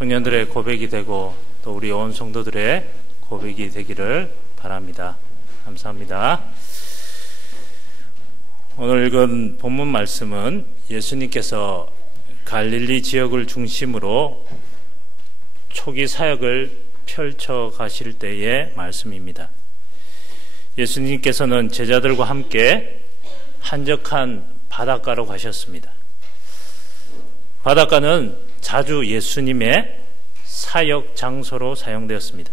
청년들의 고백이 되고 또 우리 온 성도들의 고백이 되기를 바랍니다. 감사합니다. 오늘 읽은 본문 말씀은 예수님께서 갈릴리 지역을 중심으로 초기 사역을 펼쳐 가실 때의 말씀입니다. 예수님께서는 제자들과 함께 한적한 바닷가로 가셨습니다. 바닷가는 자주 예수님의 사역 장소로 사용되었습니다.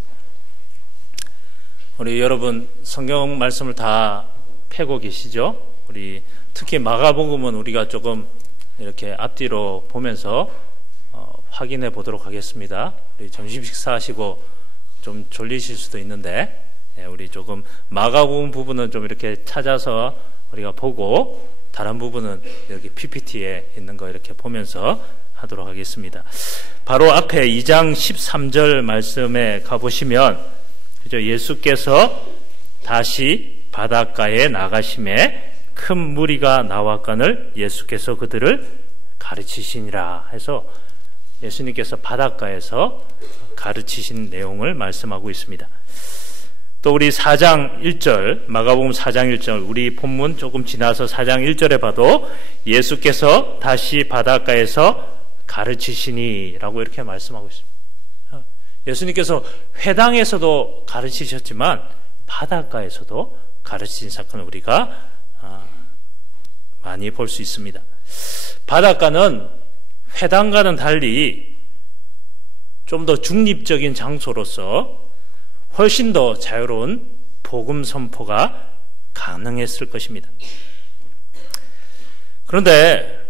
우리 여러분 성경 말씀을 다 펴고 계시죠? 우리 특히 마가복음은 우리가 조금 이렇게 앞뒤로 보면서 확인해 보도록 하겠습니다. 우리 점심 식사하시고 좀 졸리실 수도 있는데 우리 조금 마가복음 부분은 좀 이렇게 찾아서 우리가 보고 다른 부분은 여기 PPT에 있는 거 이렇게 보면서 하도록 하겠습니다. 바로 앞에 2장 13절 말씀에 가보시면 예수께서 다시 바닷가에 나가심에 큰 무리가 나왔거늘 예수께서 그들을 가르치시니라 해서 예수님께서 바닷가에서 가르치신 내용을 말씀하고 있습니다. 또 우리 4장 1절 마가복음 4장 1절 우리 본문 조금 지나서 4장 1절에 봐도 예수께서 다시 바닷가에서 가르치시니 라고 이렇게 말씀하고 있습니다. 예수님께서 회당에서도 가르치셨지만 바닷가에서도 가르치신 사건을 우리가 많이 볼 수 있습니다. 바닷가는 회당과는 달리 좀 더 중립적인 장소로서 훨씬 더 자유로운 복음 선포가 가능했을 것입니다. 그런데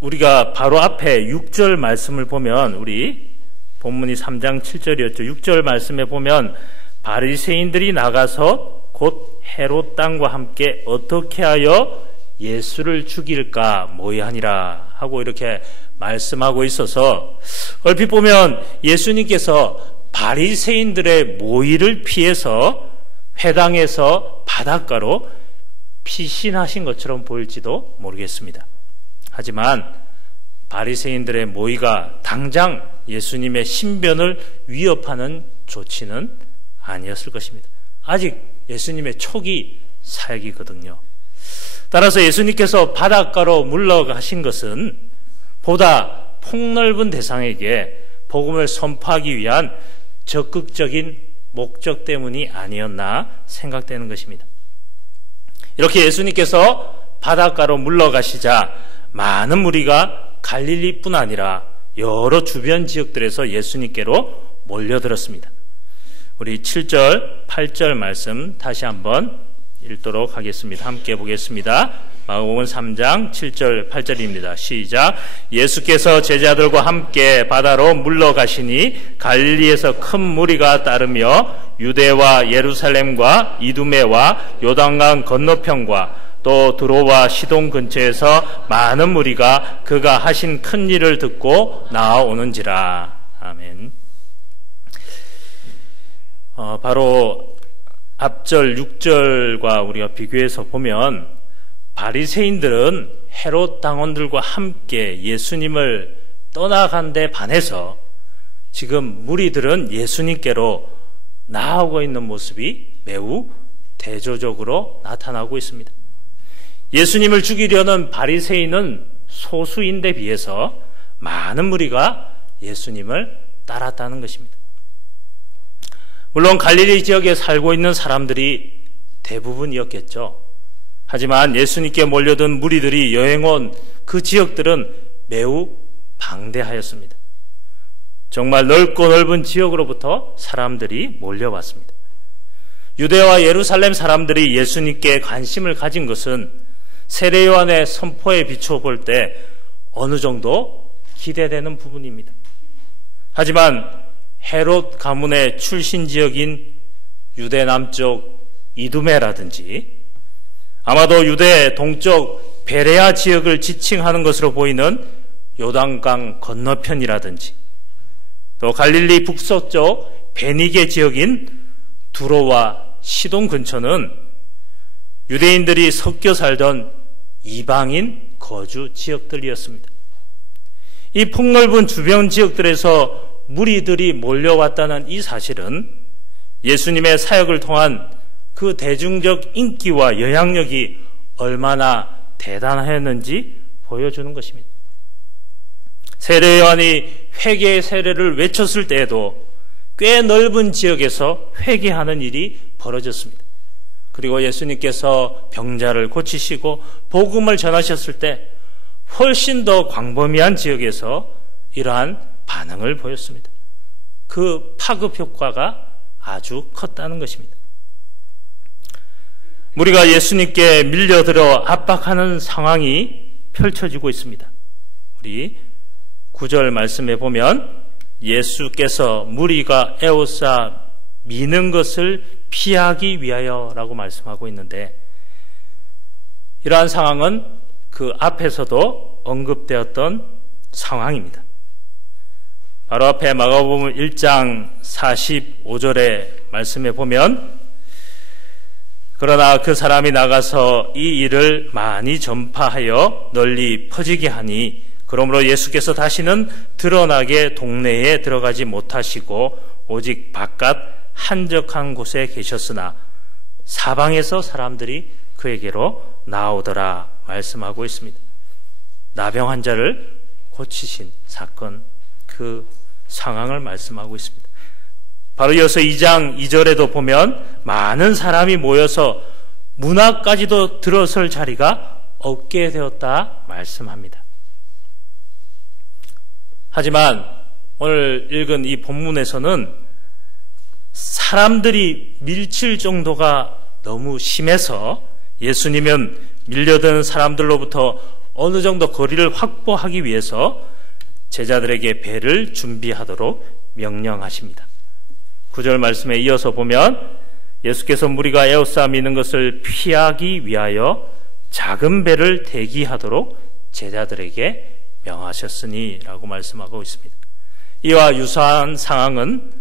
우리가 바로 앞에 6절 말씀을 보면 우리 본문이 3장 7절이었죠. 6절 말씀에 보면 바리새인들이 나가서 곧 헤롯 땅과 함께 어떻게 하여 예수를 죽일까 모의하니라 하고 이렇게 말씀하고 있어서 얼핏 보면 예수님께서 바리새인들의 모의를 피해서 회당에서 바닷가로 피신하신 것처럼 보일지도 모르겠습니다. 하지만 바리새인들의 모의가 당장 예수님의 신변을 위협하는 조치는 아니었을 것입니다. 아직 예수님의 초기 사역이거든요. 따라서 예수님께서 바닷가로 물러가신 것은 보다 폭넓은 대상에게 복음을 선포하기 위한 적극적인 목적 때문이 아니었나 생각되는 것입니다. 이렇게 예수님께서 바닷가로 물러가시자 많은 무리가 갈릴리뿐 아니라 여러 주변 지역들에서 예수님께로 몰려들었습니다. 우리 7절, 8절 말씀 다시 한번 읽도록 하겠습니다. 함께 보겠습니다. 마가복음 3장 7절 8절입니다. 시작. 예수께서 제자들과 함께 바다로 물러가시니 갈릴리에서 큰 무리가 따르며 유대와 예루살렘과 이두메와 요단강 건너편과 또 두로와 시돈 근처에서 많은 무리가 그가 하신 큰 일을 듣고 나아오는지라. 아멘. 바로 앞절 6절과 우리가 비교해서 보면 바리새인들은 헤롯 당원들과 함께 예수님을 떠나간 데 반해서 지금 무리들은 예수님께로 나아오고 있는 모습이 매우 대조적으로 나타나고 있습니다. 예수님을 죽이려는 바리새인은 소수인데 비해서 많은 무리가 예수님을 따랐다는 것입니다. 물론 갈릴리 지역에 살고 있는 사람들이 대부분이었겠죠. 하지만 예수님께 몰려든 무리들이 여행 온 그 지역들은 매우 방대하였습니다. 정말 넓고 넓은 지역으로부터 사람들이 몰려왔습니다. 유대와 예루살렘 사람들이 예수님께 관심을 가진 것은 세례 요한의 선포에 비추어 볼 때 어느 정도 기대되는 부분입니다. 하지만 헤롯 가문의 출신 지역인 유대 남쪽 이두메라든지 아마도 유대 동쪽 베레아 지역을 지칭하는 것으로 보이는 요단강 건너편이라든지 또 갈릴리 북서쪽 베니게 지역인 두로와 시돈 근처는 유대인들이 섞여 살던 이방인 거주 지역들이었습니다. 이 폭넓은 주변 지역들에서 무리들이 몰려왔다는 이 사실은 예수님의 사역을 통한 그 대중적 인기와 영향력이 얼마나 대단했는지 보여주는 것입니다. 세례 요한이 회개의 세례를 외쳤을 때에도 꽤 넓은 지역에서 회개하는 일이 벌어졌습니다. 그리고 예수님께서 병자를 고치시고 복음을 전하셨을 때 훨씬 더 광범위한 지역에서 이러한 반응을 보였습니다. 그 파급 효과가 아주 컸다는 것입니다. 무리가 예수님께 밀려들어 압박하는 상황이 펼쳐지고 있습니다. 우리 9절 말씀에 보면 예수께서 무리가 에워싸 미는 것을 피하기 위하여라고 말씀하고 있는데, 이러한 상황은 그 앞에서도 언급되었던 상황입니다. 바로 앞에 마가복음 1장 45절의 말씀에 보면, 그러나 그 사람이 나가서 이 일을 많이 전파하여 널리 퍼지게 하니, 그러므로 예수께서 다시는 드러나게 동네에 들어가지 못하시고 오직 바깥 한적한 곳에 계셨으나 사방에서 사람들이 그에게로 나오더라 말씀하고 있습니다. 나병 환자를 고치신 사건, 그 상황을 말씀하고 있습니다. 바로 이어서 2장 2절에도 보면 많은 사람이 모여서 문 앞까지도 들어설 자리가 없게 되었다 말씀합니다. 하지만 오늘 읽은 이 본문에서는 사람들이 밀칠 정도가 너무 심해서 예수님은 밀려드는 사람들로부터 어느 정도 거리를 확보하기 위해서 제자들에게 배를 준비하도록 명령하십니다. 9절 말씀에 이어서 보면 예수께서 무리가 에워싸 미는 것을 피하기 위하여 작은 배를 대기하도록 제자들에게 명하셨으니 라고 말씀하고 있습니다. 이와 유사한 상황은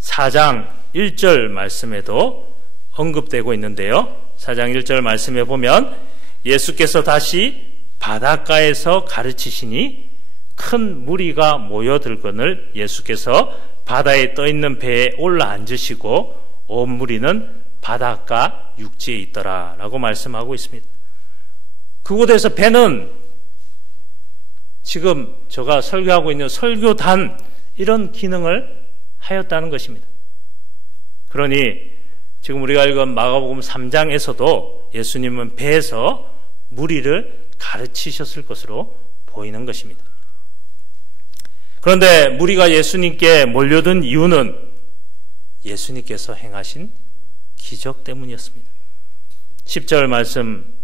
4장 1절 말씀에도 언급되고 있는데요. 4장 1절 말씀에 보면 예수께서 다시 바닷가에서 가르치시니 큰 무리가 모여들거늘 예수께서 바다에 떠있는 배에 올라 앉으시고 온 무리는 바닷가 육지에 있더라 라고 말씀하고 있습니다. 그곳에서 배는 지금 제가 설교하고 있는 설교단 이런 기능을 하였다는 것입니다. 그러니 지금 우리가 읽은 마가복음 3장에서도 예수님은 배에서 무리를 가르치셨을 것으로 보이는 것입니다. 그런데 무리가 예수님께 몰려든 이유는 예수님께서 행하신 기적 때문이었습니다. 10절 말씀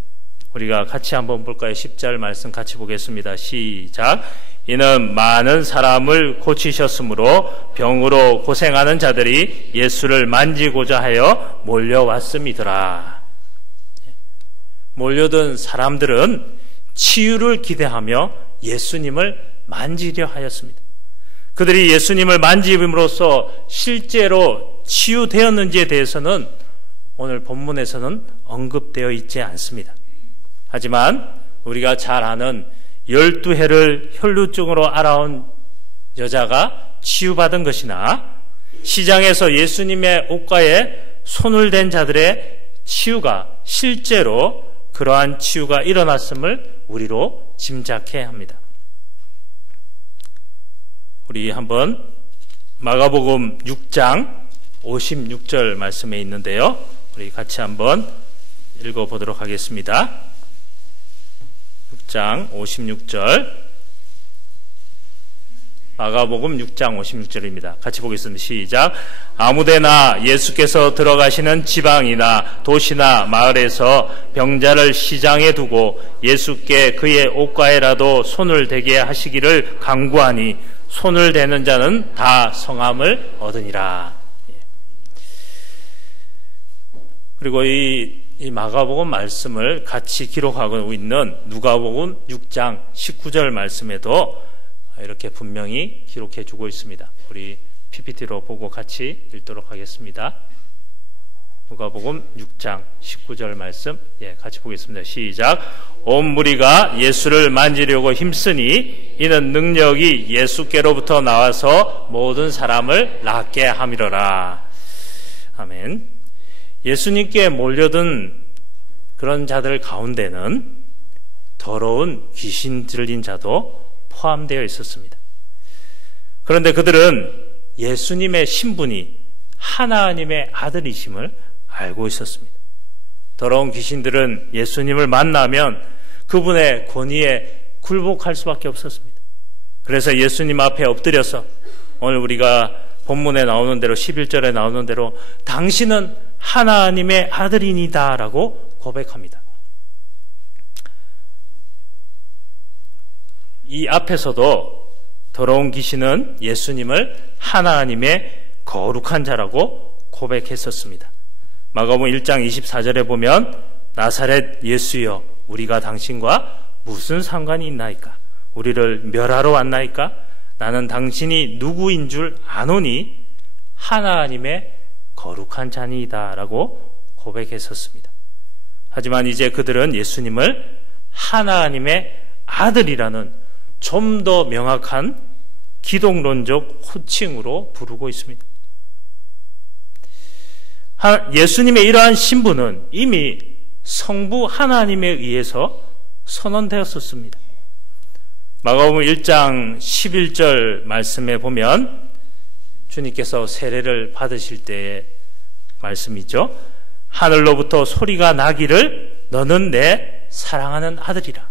우리가 같이 한번 볼까요? 10절 말씀 같이 보겠습니다. 시작. 이는 많은 사람을 고치셨으므로 병으로 고생하는 자들이 예수를 만지고자 하여 몰려왔음이더라. 몰려든 사람들은 치유를 기대하며 예수님을 만지려 하였습니다. 그들이 예수님을 만짐으로써 실제로 치유되었는지에 대해서는 오늘 본문에서는 언급되어 있지 않습니다. 하지만 우리가 잘 아는 12해를 혈루증으로 앓아온 여자가 치유받은 것이나 시장에서 예수님의 옷가에 손을 댄 자들의 치유가 실제로 그러한 치유가 일어났음을 우리로 짐작해야 합니다. 우리 한번 마가복음 6장 56절 말씀에 있는데요. 우리 같이 한번 읽어보도록 하겠습니다. 6장 56절 마가복음 6장 56절입니다. 같이 보겠습니다. 시작. 아무데나 예수께서 들어가시는 지방이나 도시나 마을에서 병자를 시장에 두고 예수께 그의 옷가에라도 손을 대게 하시기를 간구하니 손을 대는 자는 다 성함을 얻으니라. 그리고 이 마가복음 말씀을 같이 기록하고 있는 누가복음 6장 19절 말씀에도 이렇게 분명히 기록해 주고 있습니다. 우리 PPT로 보고 같이 읽도록 하겠습니다. 누가복음 6장 19절 말씀 같이 보겠습니다. 시작. 온 무리가 예수를 만지려고 힘쓰니 이는 능력이 예수께로부터 나와서 모든 사람을 낫게 함이로라. 아멘. 예수님께 몰려든 그런 자들 가운데는 더러운 귀신 들린 자도 포함되어 있었습니다. 그런데 그들은 예수님의 신분이 하나님의 아들이심을 알고 있었습니다. 더러운 귀신들은 예수님을 만나면 그분의 권위에 굴복할 수밖에 없었습니다. 그래서 예수님 앞에 엎드려서 오늘 우리가 본문에 나오는 대로 11절에 나오는 대로 당신은 하나님의 아들이니다 라고 고백합니다. 이 앞에서도 더러운 귀신은 예수님을 하나님의 거룩한 자라고 고백했었습니다. 마가복음 1장 24절에 보면 나사렛 예수여 우리가 당신과 무슨 상관이 있나이까? 우리를 멸하러 왔나이까? 나는 당신이 누구인 줄 아노니 하나님의 거룩한 자니이다 라고 고백했었습니다. 하지만 이제 그들은 예수님을 하나님의 아들이라는 좀 더 명확한 기독론적 호칭으로 부르고 있습니다. 예수님의 이러한 신분은 이미 성부 하나님에 의해서 선언되었었습니다. 마가복음 1장 11절 말씀에 보면 주님께서 세례를 받으실 때의 말씀이죠. 하늘로부터 소리가 나기를 너는 내 사랑하는 아들이라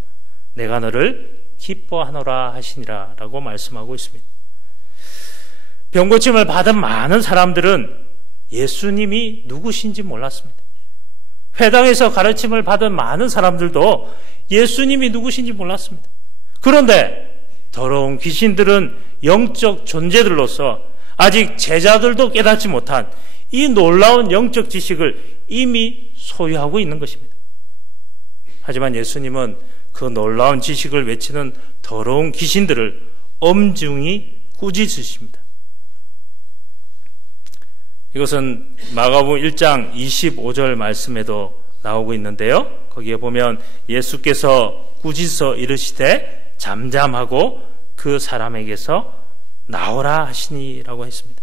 내가 너를 기뻐하노라 하시니라 라고 말씀하고 있습니다. 병고침을 받은 많은 사람들은 예수님이 누구신지 몰랐습니다. 회당에서 가르침을 받은 많은 사람들도 예수님이 누구신지 몰랐습니다. 그런데 더러운 귀신들은 영적 존재들로서 아직 제자들도 깨닫지 못한 이 놀라운 영적 지식을 이미 소유하고 있는 것입니다. 하지만 예수님은 그 놀라운 지식을 외치는 더러운 귀신들을 엄중히 꾸짖으십니다. 이것은 마가복음 1장 25절 말씀에도 나오고 있는데요. 거기에 보면 예수께서 꾸짖어 이르시되 잠잠하고 그 사람에게서 나오라 하시니라고 했습니다.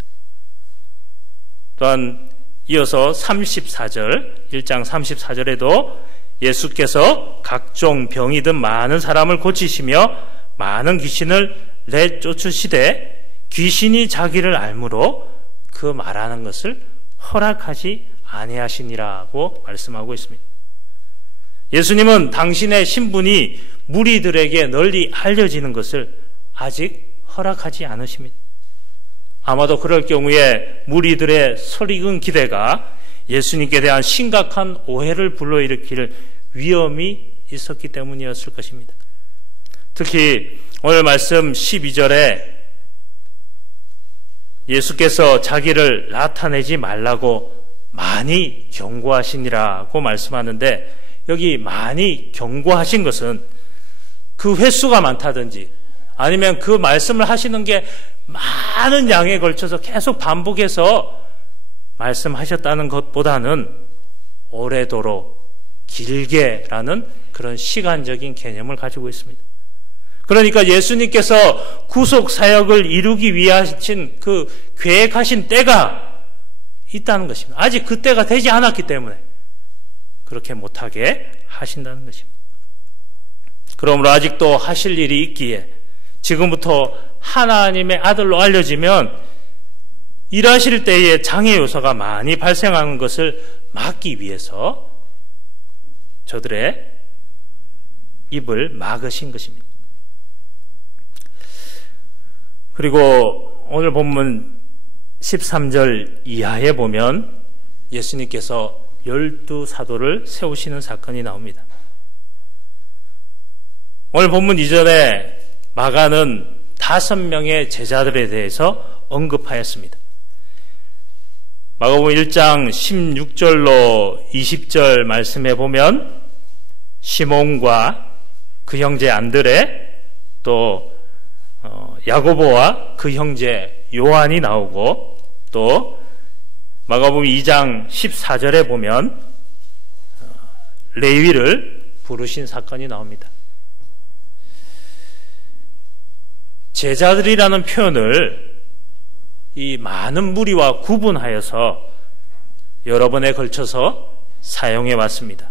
또한 이어서 34절, 1장 34절에도 예수께서 각종 병이 든 많은 사람을 고치시며 많은 귀신을 내쫓으시되 귀신이 자기를 알므로 그 말하는 것을 허락하지 아니하시니라고 말씀하고 있습니다. 예수님은 당신의 신분이 무리들에게 널리 알려지는 것을 아직 허락하지 않으십니다. 아마도 그럴 경우에 무리들의 설익은 기대가 예수님께 대한 심각한 오해를 불러일으킬 위험이 있었기 때문이었을 것입니다. 특히 오늘 말씀 12절에 예수께서 자기를 나타내지 말라고 많이 경고하시니라고 말씀하는데 여기 많이 경고하신 것은 그 횟수가 많다든지 아니면 그 말씀을 하시는 게 많은 양에 걸쳐서 계속 반복해서 말씀하셨다는 것보다는 오래도록 길게라는 그런 시간적인 개념을 가지고 있습니다. 그러니까 예수님께서 구속 사역을 이루기 위하신 그 계획하신 때가 있다는 것입니다. 아직 그 때가 되지 않았기 때문에 그렇게 못하게 하신다는 것입니다. 그러므로 아직도 하실 일이 있기에 지금부터 하나님의 아들로 알려지면 일하실 때에 장애 요소가 많이 발생하는 것을 막기 위해서 저들의 입을 막으신 것입니다. 그리고 오늘 본문 13절 이하에 보면 예수님께서 12사도를 세우시는 사건이 나옵니다. 오늘 본문 이전에 마가는 5명의 제자들에 대해서 언급하였습니다. 마가복음 1장 16절로 20절 말씀에 보면 시몬과 그 형제 안드레 또 야고보와 그 형제 요한이 나오고 또 마가복음 2장 14절에 보면 레위를 부르신 사건이 나옵니다. 제자들이라는 표현을 이 많은 무리와 구분하여서 여러 번에 걸쳐서 사용해 왔습니다.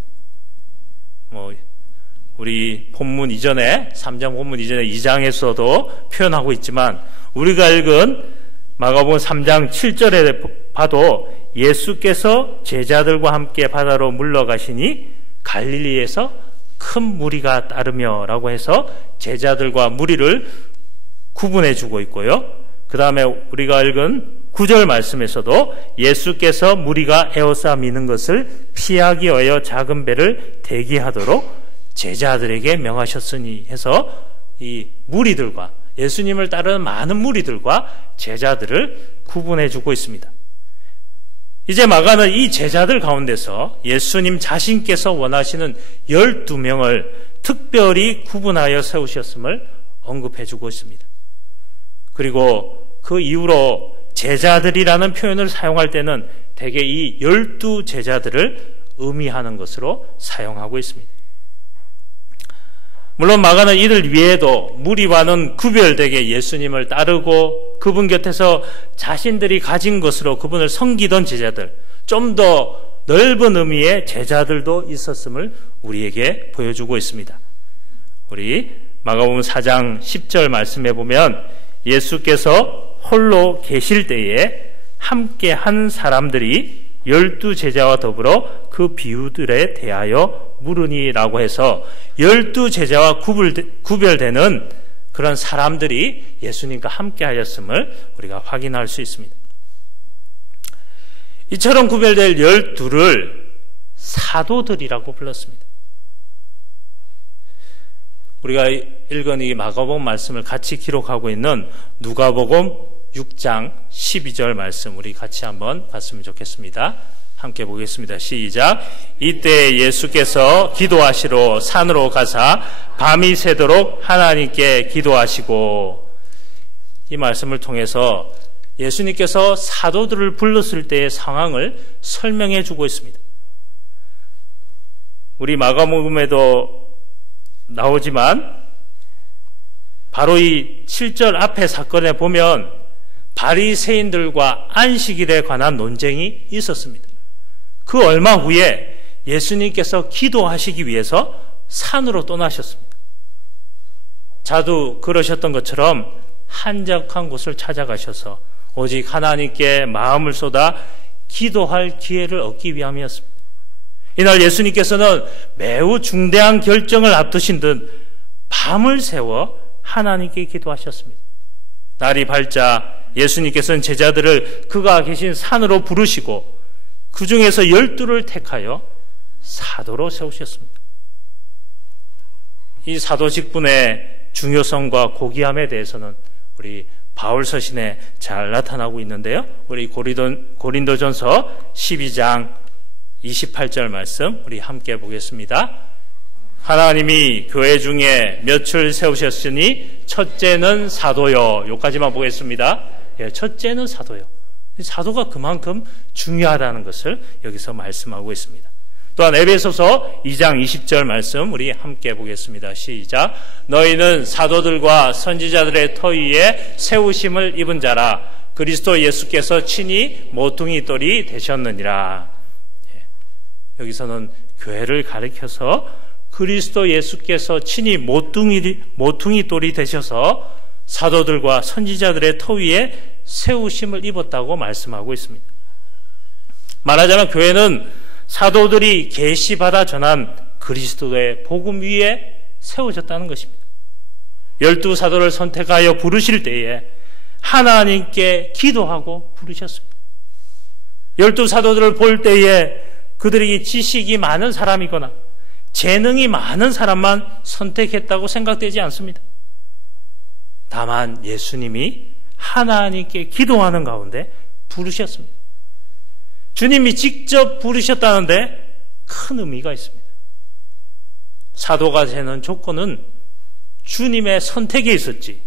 우리 본문 이전에 3장 본문 이전에 2장에서도 표현하고 있지만 우리가 읽은 마가복음 3장 7절에 봐도 예수께서 제자들과 함께 바다로 물러가시니 갈릴리에서 큰 무리가 따르며 라고 해서 제자들과 무리를 구분해 주고 있고요. 그 다음에 우리가 읽은 9절 말씀에서도 예수께서 무리가 에워싸 미는 것을 피하기 위하여 작은 배를 대기하도록 제자들에게 명하셨으니 해서 이 무리들과 예수님을 따르는 많은 무리들과 제자들을 구분해 주고 있습니다. 이제 마가는 이 제자들 가운데서 예수님 자신께서 원하시는 12명을 특별히 구분하여 세우셨음을 언급해 주고 있습니다. 그리고 그 이후로 제자들이라는 표현을 사용할 때는 대개 이 12제자들을 의미하는 것으로 사용하고 있습니다. 물론 마가는 이들 위에도 무리와는 구별되게 예수님을 따르고 그분 곁에서 자신들이 가진 것으로 그분을 섬기던 제자들, 좀 더 넓은 의미의 제자들도 있었음을 우리에게 보여주고 있습니다. 우리 마가복음 4장 10절 말씀해 보면 예수께서 홀로 계실 때에 함께 한 사람들이 12제자와 더불어 그 비유들에 대하여 물으니라고 해서 12제자와 구별되는 그런 사람들이 예수님과 함께 하였음을 우리가 확인할 수 있습니다. 이처럼 구별될 12를 사도들이라고 불렀습니다. 우리가 읽은 이 마가복음 말씀을 같이 기록하고 있는 누가복음 6장 12절 말씀 우리 같이 한번 봤으면 좋겠습니다. 함께 보겠습니다. 시작. 이때 예수께서 기도하시러 산으로 가사 밤이 새도록 하나님께 기도하시고, 이 말씀을 통해서 예수님께서 사도들을 불렀을 때의 상황을 설명해 주고 있습니다. 우리 마가복음에도 나오지만 바로 이 7절 앞에 사건에 보면 바리새인들과 안식일에 관한 논쟁이 있었습니다. 그 얼마 후에 예수님께서 기도하시기 위해서 산으로 떠나셨습니다. 자두 그러셨던 것처럼 한적한 곳을 찾아가셔서 오직 하나님께 마음을 쏟아 기도할 기회를 얻기 위함이었습니다. 이날 예수님께서는 매우 중대한 결정을 앞두신 듯 밤을 새워 하나님께 기도하셨습니다. 날이 밝자 예수님께서는 제자들을 그가 계신 산으로 부르시고 그 중에서 12를 택하여 사도로 세우셨습니다. 이 사도 직분의 중요성과 고귀함에 대해서는 우리 바울 서신에 잘 나타나고 있는데요. 우리 고린도전서 12장 28절 말씀 우리 함께 보겠습니다. 하나님이 교회 중에 몇을 세우셨으니 첫째는 사도요. 여기까지만 보겠습니다. 첫째는 사도요. 사도가 그만큼 중요하다는 것을 여기서 말씀하고 있습니다. 또한 에베소서 2장 20절 말씀 우리 함께 보겠습니다. 시작. 너희는 사도들과 선지자들의 터 위에 세우심을 입은 자라. 그리스도 예수께서 친히 모퉁이 돌이 되셨느니라. 여기서는 교회를 가리켜서 그리스도 예수께서 친히 모퉁이 돌이 되셔서 사도들과 선지자들의 터 위에 세우심을 입었다고 말씀하고 있습니다. 말하자면 교회는 사도들이 계시받아 전한 그리스도의 복음 위에 세워졌다는 것입니다. 12사도를 선택하여 부르실 때에 하나님께 기도하고 부르셨습니다. 12사도들을 볼 때에 그들이 지식이 많은 사람이거나 재능이 많은 사람만 선택했다고 생각되지 않습니다. 다만 예수님이 하나님께 기도하는 가운데 부르셨습니다. 주님이 직접 부르셨다는데 큰 의미가 있습니다. 사도가 되는 조건은 주님의 선택에 있었지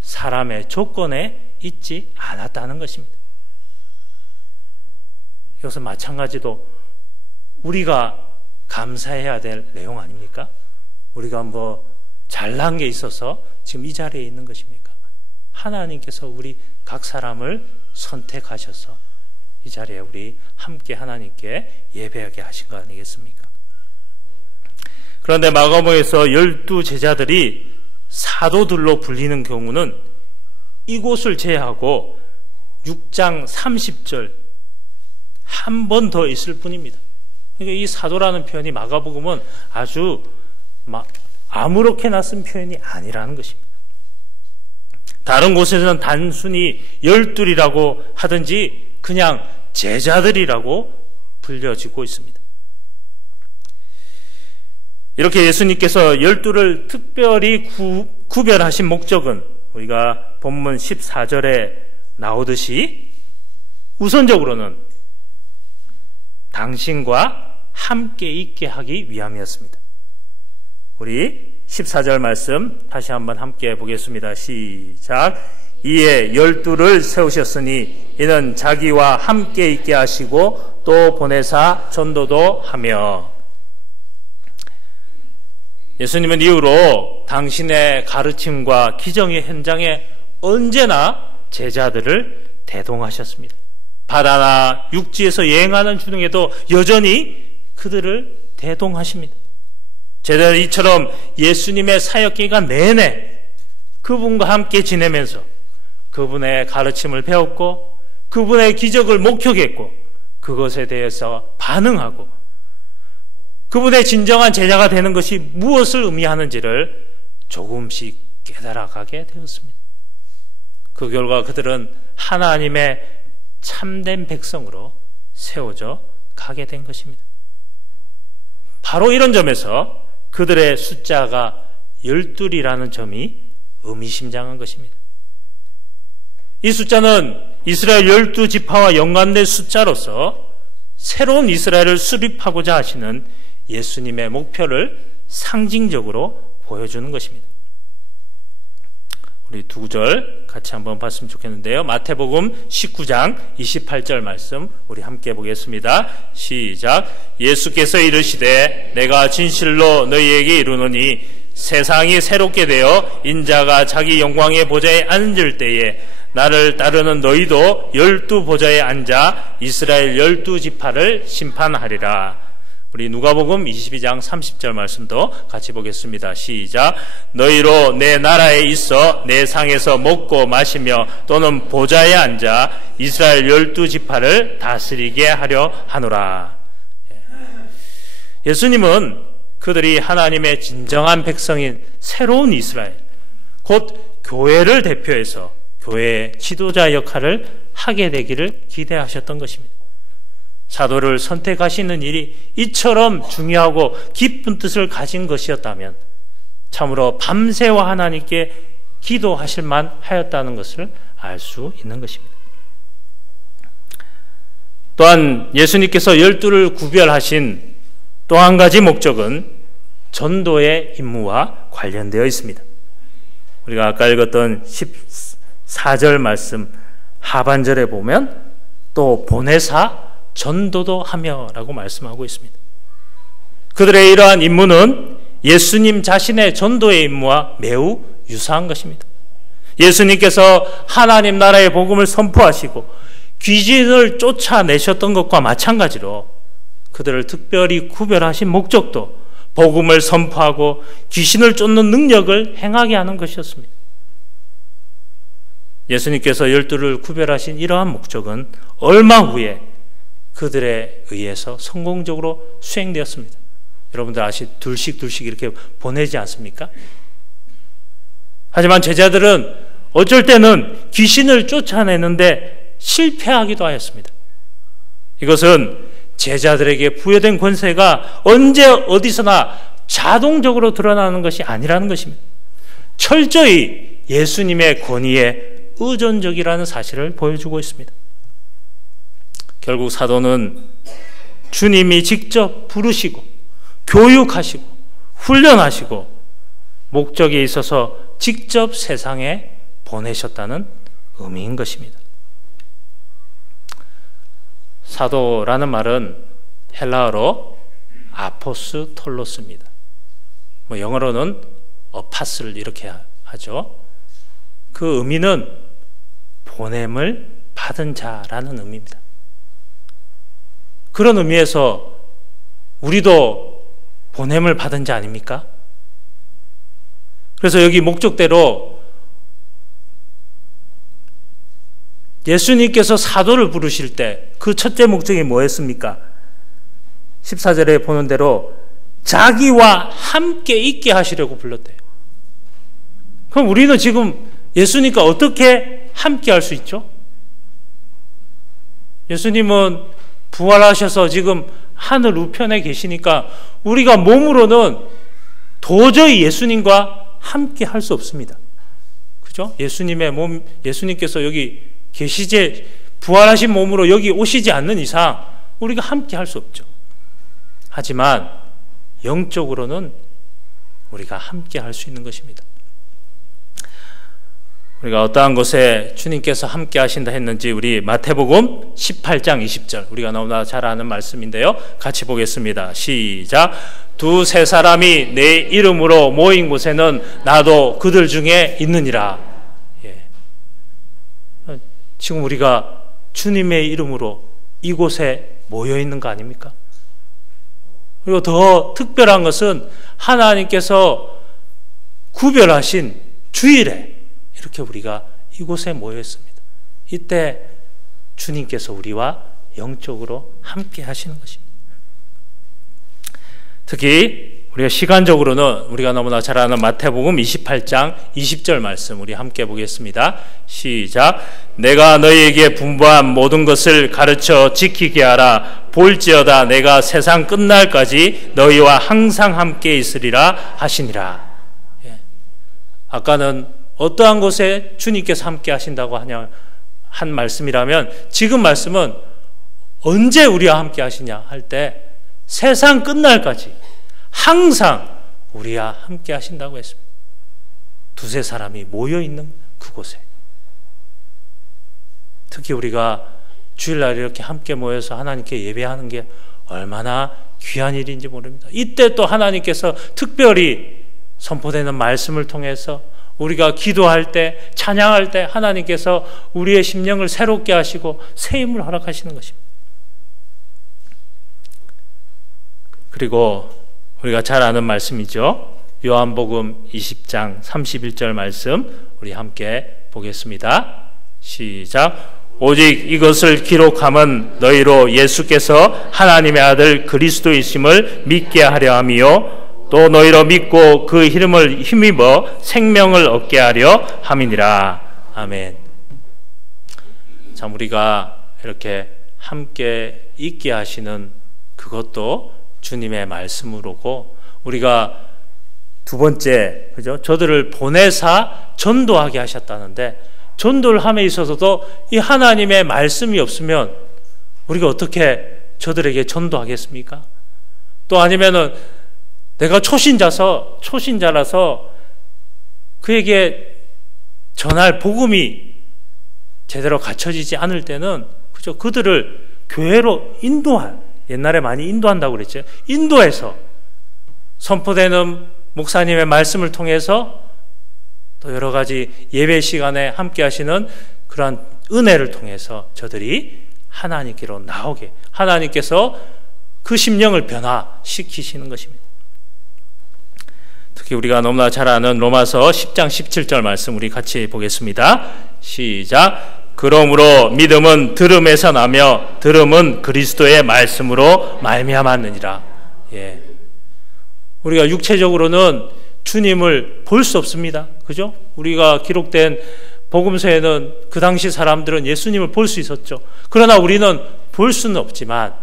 사람의 조건에 있지 않았다는 것입니다. 이것은 마찬가지로 우리가 감사해야 될 내용 아닙니까? 우리가 뭐 잘난 게 있어서 지금 이 자리에 있는 것입니까? 하나님께서 우리 각 사람을 선택하셔서 이 자리에 우리 함께 하나님께 예배하게 하신 거 아니겠습니까? 그런데 마가복음에서 12 제자들이 사도들로 불리는 경우는 이곳을 제외하고 6장 30절 한 번 더 있을 뿐입니다. 그러니까 이 사도라는 표현이 마가복음은 아주 아무렇게나 쓴 표현이 아니라는 것입니다. 다른 곳에서는 단순히 12이라고 하든지 그냥 제자들이라고 불려지고 있습니다. 이렇게 예수님께서 12를 특별히 구별하신 목적은 우리가 본문 14절에 나오듯이 우선적으로는 당신과 함께 있게 하기 위함이었습니다. 우리 14절 말씀 다시 한번 함께 보겠습니다. 시작. 이에 12를 세우셨으니 이는 자기와 함께 있게 하시고 또 보내사 전도도 하며. 예수님은 이후로 당신의 가르침과 기정의 현장에 언제나 제자들을 대동하셨습니다. 바다나 육지에서 여행하는 중에도 여전히 그들을 대동하십니다. 제자들 이처럼 예수님의 사역 기간 내내 그분과 함께 지내면서 그분의 가르침을 배웠고 그분의 기적을 목격했고 그것에 대해서 반응하고 그분의 진정한 제자가 되는 것이 무엇을 의미하는지를 조금씩 깨달아가게 되었습니다. 그 결과 그들은 하나님의 참된 백성으로 세워져 가게 된 것입니다. 바로 이런 점에서 그들의 숫자가 12이라는 점이 의미심장한 것입니다. 이 숫자는 이스라엘 12지파와 연관된 숫자로서 새로운 이스라엘을 수립하고자 하시는 예수님의 목표를 상징적으로 보여주는 것입니다. 우리 두 구절 같이 한번 봤으면 좋겠는데요. 마태복음 19장 28절 말씀 우리 함께 보겠습니다. 시작. 예수께서 이르시되 내가 진실로 너희에게 이르노니 세상이 새롭게 되어 인자가 자기 영광의 보좌에 앉을 때에 나를 따르는 너희도 12 보좌에 앉아 이스라엘 12지파를 심판하리라. 우리 누가복음 22장 30절 말씀도 같이 보겠습니다. 시작. 너희로 내 나라에 있어 내 상에서 먹고 마시며 또는 보좌에 앉아 이스라엘 12지파를 다스리게 하려 하노라. 예수님은 그들이 하나님의 진정한 백성인 새로운 이스라엘, 곧 교회를 대표해서 교회의 지도자 역할을 하게 되기를 기대하셨던 것입니다. 사도를 선택하시는 일이 이처럼 중요하고 깊은 뜻을 가진 것이었다면 참으로 밤새와 하나님께 기도하실 만하였다는 것을 알 수 있는 것입니다. 또한 예수님께서 12를 구별하신 또 한 가지 목적은 전도의 임무와 관련되어 있습니다. 우리가 아까 읽었던 14절 말씀 하반절에 보면 또 보내사 전도도 하며 라고 말씀하고 있습니다. 그들의 이러한 임무는 예수님 자신의 전도의 임무와 매우 유사한 것입니다. 예수님께서 하나님 나라의 복음을 선포하시고 귀신을 쫓아내셨던 것과 마찬가지로 그들을 특별히 구별하신 목적도 복음을 선포하고 귀신을 쫓는 능력을 행하게 하는 것이었습니다. 예수님께서 12를 구별하신 이러한 목적은 얼마 후에 그들에 의해서 성공적으로 수행되었습니다. 여러분들 둘씩 이렇게 보내지 않습니까? 하지만 제자들은 어쩔 때는 귀신을 쫓아내는데 실패하기도 하였습니다. 이것은 제자들에게 부여된 권세가 언제 어디서나 자동적으로 드러나는 것이 아니라는 것입니다. 철저히 예수님의 권위에 의존적이라는 사실을 보여주고 있습니다. 결국 사도는 주님이 직접 부르시고 교육하시고 훈련하시고 목적에 있어서 직접 세상에 보내셨다는 의미인 것입니다. 사도라는 말은 헬라어로 아포스톨로스입니다. 영어로는 어파스를 이렇게 하죠. 그 의미는 보냄을 받은 자라는 의미입니다. 그런 의미에서 우리도 보냄을 받은 자 아닙니까? 그래서 여기 목적대로 예수님께서 사도를 부르실 때 그 첫째 목적이 뭐였습니까? 14절에 보는 대로 자기와 함께 있게 하시려고 불렀대요. 그럼 우리는 지금 예수님과 어떻게 함께 할 수 있죠? 예수님은 부활하셔서 지금 하늘 우편에 계시니까 우리가 몸으로는 도저히 예수님과 함께 할 수 없습니다. 그죠? 예수님의 몸, 예수님께서 여기 계시지, 부활하신 몸으로 여기 오시지 않는 이상 우리가 함께 할 수 없죠. 하지만 영적으로는 우리가 함께 할 수 있는 것입니다. 우리가 어떠한 곳에 주님께서 함께 하신다 했는지 우리 마태복음 18장 20절, 우리가 너무나 잘 아는 말씀인데요. 같이 보겠습니다. 시작. 두세 사람이 내 이름으로 모인 곳에는 나도 그들 중에 있느니라. 예. 지금 우리가 주님의 이름으로 이곳에 모여 있는 거 아닙니까? 그리고 더 특별한 것은 하나님께서 구별하신 주일에 이렇게 우리가 이곳에 모여 있습니다. 이때 주님께서 우리와 영적으로 함께 하시는 것입니다. 특히 우리가 시간적으로는 우리가 너무나 잘 아는 마태복음 28장 20절 말씀 우리 함께 보겠습니다. 시작. 내가 너희에게 분부한 모든 것을 가르쳐 지키게 하라. 볼지어다 내가 세상 끝날까지 너희와 항상 함께 있으리라 하시니라. 예. 아까는 어떠한 곳에 주님께서 함께 하신다고 한 말씀이라면 지금 말씀은 언제 우리와 함께 하시냐 할 때 세상 끝날까지 항상 우리와 함께 하신다고 했습니다. 두세 사람이 모여있는 그곳에. 특히 우리가 주일날 이렇게 함께 모여서 하나님께 예배하는 게 얼마나 귀한 일인지 모릅니다. 이때 또 하나님께서 특별히 선포되는 말씀을 통해서 우리가 기도할 때, 찬양할 때 하나님께서 우리의 심령을 새롭게 하시고 새 힘을 허락하시는 것입니다. 그리고 우리가 잘 아는 말씀이죠. 요한복음 20장 31절 말씀 우리 함께 보겠습니다. 시작. 오직 이것을 기록함은 너희로 예수께서 하나님의 아들 그리스도이심을 믿게 하려 함이요 또 너희로 믿고 그 이름을 힘입어 생명을 얻게 하려 함이니라. 아멘. 참 우리가 이렇게 함께 있게 하시는 그것도 주님의 말씀으로고 우리가 두 번째, 그죠? 저들을 보내사 전도하게 하셨다는데 전도를 함에 있어서도 이 하나님의 말씀이 없으면 우리가 어떻게 저들에게 전도하겠습니까? 또 아니면은 내가 초신자라서 그에게 전할 복음이 제대로 갖춰지지 않을 때는 그죠? 그들을 교회로 인도할, 옛날에 많이 인도한다고 그랬죠. 인도해서 선포되는 목사님의 말씀을 통해서 또 여러 가지 예배 시간에 함께 하시는 그러한 은혜를 통해서 저들이 하나님께로 나오게 하나님께서 그 심령을 변화시키시는 것입니다. 특히 우리가 너무나 잘 아는 로마서 10장 17절 말씀 우리 같이 보겠습니다. 시작. 그러므로 믿음은 들음에서 나며 들음은 그리스도의 말씀으로 말미암았느니라. 예. 우리가 육체적으로는 주님을 볼 수 없습니다. 그죠? 우리가 기록된 복음서에는 그 당시 사람들은 예수님을 볼 수 있었죠. 그러나 우리는 볼 수는 없지만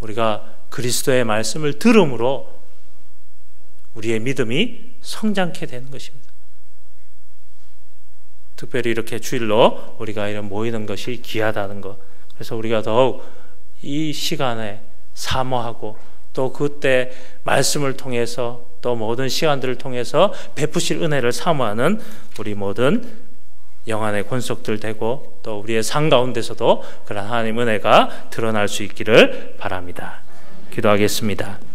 우리가 그리스도의 말씀을 들음으로 우리의 믿음이 성장케 되는 것입니다. 특별히 이렇게 주일로 우리가 이런 모이는 것이 귀하다는 것. 그래서 우리가 더욱 이 시간에 사모하고 또 그때 말씀을 통해서 또 모든 시간들을 통해서 베푸실 은혜를 사모하는 우리 모든 영안의 권속들 되고 또 우리의 삶 가운데서도 그런 하나님 은혜가 드러날 수 있기를 바랍니다. 기도하겠습니다.